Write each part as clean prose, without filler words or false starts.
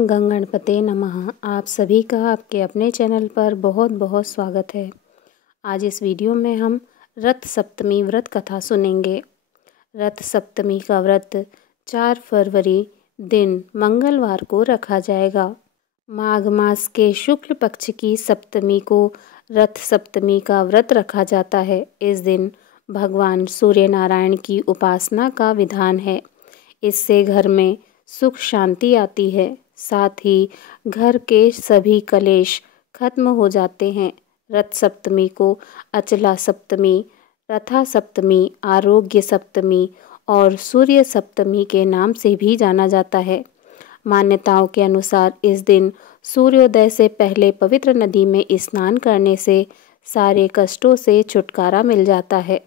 ओम गंगणपते नमः। आप सभी का आपके अपने चैनल पर बहुत बहुत स्वागत है। आज इस वीडियो में हम रथ सप्तमी व्रत कथा सुनेंगे। रथ सप्तमी का व्रत 4 फरवरी दिन मंगलवार को रखा जाएगा। माघ मास के शुक्ल पक्ष की सप्तमी को रथ सप्तमी का व्रत रखा जाता है। इस दिन भगवान सूर्य नारायण की उपासना का विधान है। इससे घर में सुख शांति आती है, साथ ही घर के सभी कलेश खत्म हो जाते हैं। रथ सप्तमी को अचला सप्तमी, रथा सप्तमी, आरोग्य सप्तमी और सूर्य सप्तमी के नाम से भी जाना जाता है। मान्यताओं के अनुसार इस दिन सूर्योदय से पहले पवित्र नदी में स्नान करने से सारे कष्टों से छुटकारा मिल जाता है।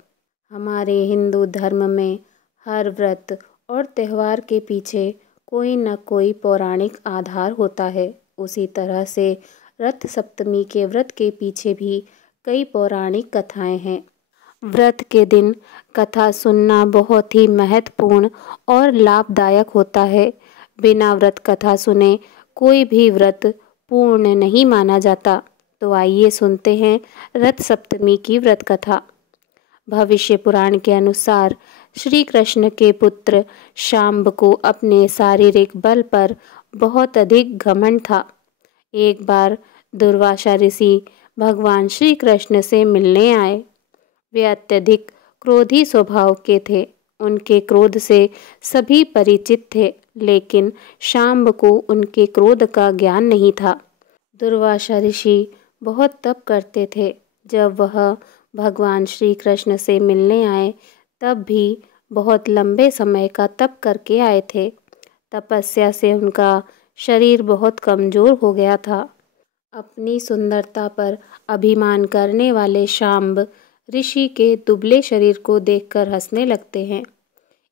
हमारे हिंदू धर्म में हर व्रत और त्यौहार के पीछे कोई न कोई पौराणिक आधार होता है। उसी तरह से रथ सप्तमी के व्रत के पीछे भी कई पौराणिक कथाएं हैं। व्रत के दिन कथा सुनना बहुत ही महत्वपूर्ण और लाभदायक होता है। बिना व्रत कथा सुने कोई भी व्रत पूर्ण नहीं माना जाता। तो आइए सुनते हैं रथ सप्तमी की व्रत कथा। भविष्य पुराण के अनुसार श्री कृष्ण के पुत्र शांब को अपने शारीरिक बल पर बहुत अधिक घमंड था। एक बार दुर्वासा ऋषि भगवान श्री कृष्ण से मिलने आए। वे अत्यधिक क्रोधी स्वभाव के थे। उनके क्रोध से सभी परिचित थे, लेकिन शांब को उनके क्रोध का ज्ञान नहीं था। दुर्वासा ऋषि बहुत तप करते थे। जब वह भगवान श्री कृष्ण से मिलने आए तब भी बहुत लंबे समय का तप करके आए थे। तपस्या से उनका शरीर बहुत कमज़ोर हो गया था। अपनी सुंदरता पर अभिमान करने वाले शांब ऋषि के दुबले शरीर को देखकर हंसने लगते हैं।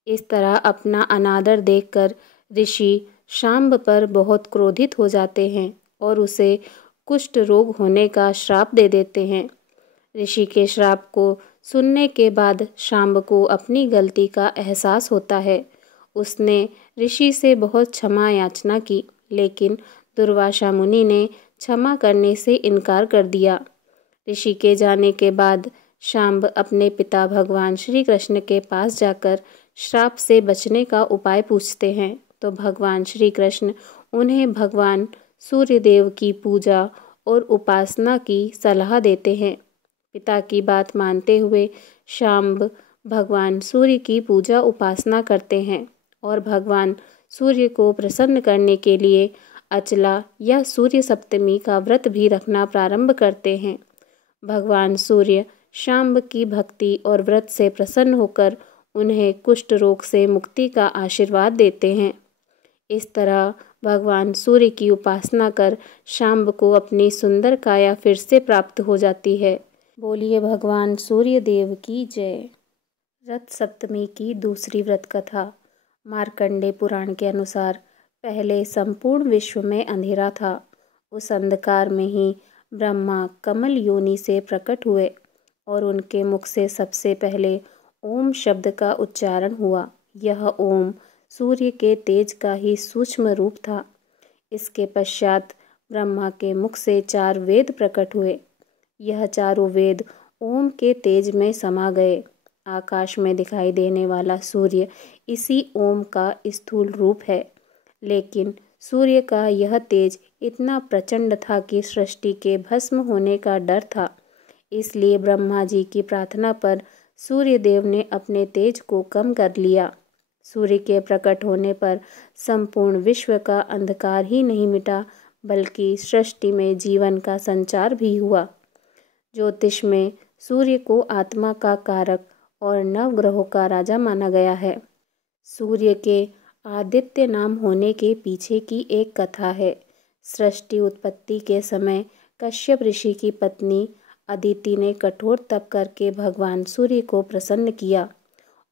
इस तरह अपना अनादर देखकर ऋषि शांब पर बहुत क्रोधित हो जाते हैं और उसे कुष्ठ रोग होने का श्राप दे देते हैं। ऋषि के श्राप को सुनने के बाद शांब को अपनी गलती का एहसास होता है। उसने ऋषि से बहुत क्षमा याचना की, लेकिन दुर्वासा मुनि ने क्षमा करने से इनकार कर दिया। ऋषि के जाने के बाद शांब अपने पिता भगवान श्री कृष्ण के पास जाकर श्राप से बचने का उपाय पूछते हैं, तो भगवान श्री कृष्ण उन्हें भगवान सूर्यदेव की पूजा और उपासना की सलाह देते हैं। पिता की बात मानते हुए शांब भगवान सूर्य की पूजा उपासना करते हैं और भगवान सूर्य को प्रसन्न करने के लिए अचला या सूर्य सप्तमी का व्रत भी रखना प्रारंभ करते हैं। भगवान सूर्य शांब की भक्ति और व्रत से प्रसन्न होकर उन्हें कुष्ठ रोग से मुक्ति का आशीर्वाद देते हैं। इस तरह भगवान सूर्य की उपासना कर शांब को अपनी सुंदर काया फिर से प्राप्त हो जाती है। बोलिए भगवान सूर्य देव की जय। रथ सप्तमी की दूसरी व्रत कथा। मार्कंडेय पुराण के अनुसार पहले संपूर्ण विश्व में अंधेरा था। उस अंधकार में ही ब्रह्मा कमल योनि से प्रकट हुए और उनके मुख से सबसे पहले ओम शब्द का उच्चारण हुआ। यह ओम सूर्य के तेज का ही सूक्ष्म रूप था। इसके पश्चात ब्रह्मा के मुख से 4 वेद प्रकट हुए। यह चारों वेद ओम के तेज में समा गए। आकाश में दिखाई देने वाला सूर्य इसी ओम का स्थूल रूप है, लेकिन सूर्य का यह तेज इतना प्रचंड था कि सृष्टि के भस्म होने का डर था। इसलिए ब्रह्मा जी की प्रार्थना पर सूर्य देव ने अपने तेज को कम कर लिया। सूर्य के प्रकट होने पर संपूर्ण विश्व का अंधकार ही नहीं मिटा, बल्कि सृष्टि में जीवन का संचार भी हुआ। ज्योतिष में सूर्य को आत्मा का कारक और नवग्रहों का राजा माना गया है। सूर्य के आदित्य नाम होने के पीछे की एक कथा है। सृष्टि उत्पत्ति के समय कश्यप ऋषि की पत्नी अदिति ने कठोर तप करके भगवान सूर्य को प्रसन्न किया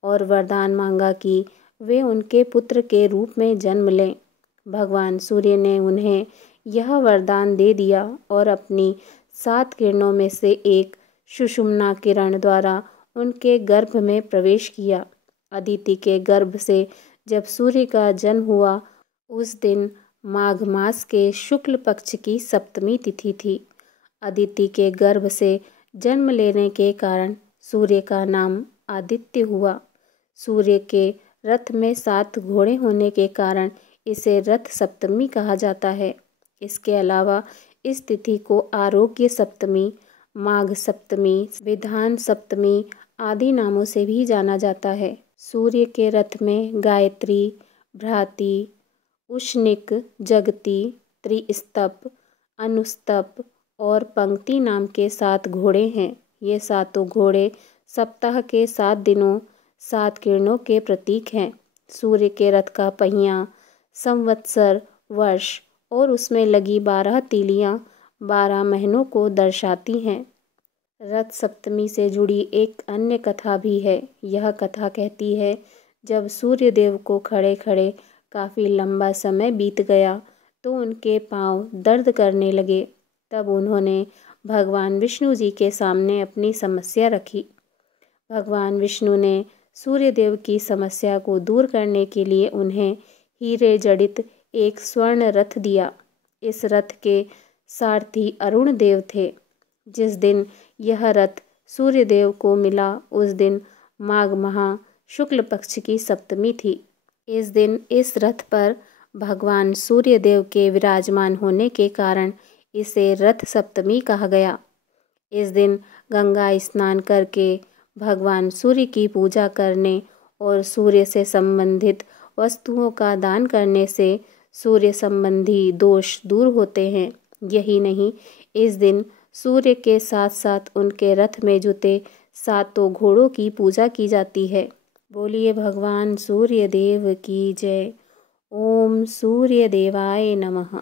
और वरदान मांगा कि वे उनके पुत्र के रूप में जन्म लें। भगवान सूर्य ने उन्हें यह वरदान दे दिया और अपनी 7 किरणों में से एक सुषुम्ना किरण द्वारा उनके गर्भ में प्रवेश किया। अदिति के गर्भ से जब सूर्य का जन्म हुआ, उस दिन माघ मास के शुक्ल पक्ष की सप्तमी तिथि थी। अदिति के गर्भ से जन्म लेने के कारण सूर्य का नाम आदित्य हुआ। सूर्य के रथ में 7 घोड़े होने के कारण इसे रथ सप्तमी कहा जाता है। इसके अलावा इस तिथि को आरोग्य सप्तमी, माघ सप्तमी, विधान सप्तमी आदि नामों से भी जाना जाता है। सूर्य के रथ में गायत्री, भ्राति, उष्णिक, जगती, त्रिस्तप, अनुस्तप और पंक्ति नाम के 7 घोड़े हैं। ये 7 घोड़े सप्ताह के 7 दिनों 7 किरणों के प्रतीक हैं। सूर्य के रथ का पहिया, संवत्सर, वर्ष और उसमें लगी 12 तीलियां 12 महीनों को दर्शाती हैं। रथ सप्तमी से जुड़ी एक अन्य कथा भी है। यह कथा कहती है, जब सूर्य देव को खड़े खड़े काफ़ी लंबा समय बीत गया तो उनके पांव दर्द करने लगे। तब उन्होंने भगवान विष्णु जी के सामने अपनी समस्या रखी। भगवान विष्णु ने सूर्यदेव की समस्या को दूर करने के लिए उन्हें हीरे जड़ित एक स्वर्ण रथ दिया। इस रथ के सारथी अरुण देव थे। जिस दिन यह रथ सूर्यदेव को मिला उस दिन माघ माह शुक्ल पक्ष की सप्तमी थी। इस दिन इस रथ पर भगवान सूर्यदेव के विराजमान होने के कारण इसे रथ सप्तमी कहा गया। इस दिन गंगा स्नान करके भगवान सूर्य की पूजा करने और सूर्य से संबंधित वस्तुओं का दान करने से सूर्य संबंधी दोष दूर होते हैं। यही नहीं, इस दिन सूर्य के साथ साथ उनके रथ में जुते 7 घोड़ों की पूजा की जाती है। बोलिए भगवान सूर्य देव की जय। ओम सूर्य देवाय नमः।